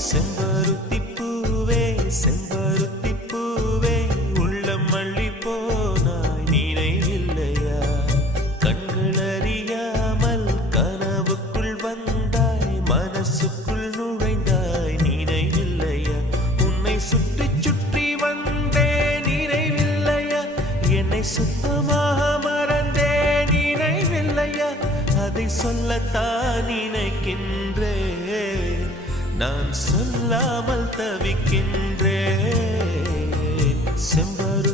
செம்பருத்தி பூவே செம்பருத்தி பூவே உள்ளம் மல்லி போனாய் நினைவில்லையா கண்கள் அறியாமல் கனவுக்குள் வந்தாய் மனசுக்குள் நுழைந்தாய் நினைவில்லையா உன்னை சுற்றி சுற்றி வந்தே நினைவில்லையா என்னை சுத்தமாக மறந்தே நினைவில்லையா அதை சொல்லத்தான் நினைக்கின்றேன் நான் சொல்லாமல் தவிக்கின்றேன் செம்பரு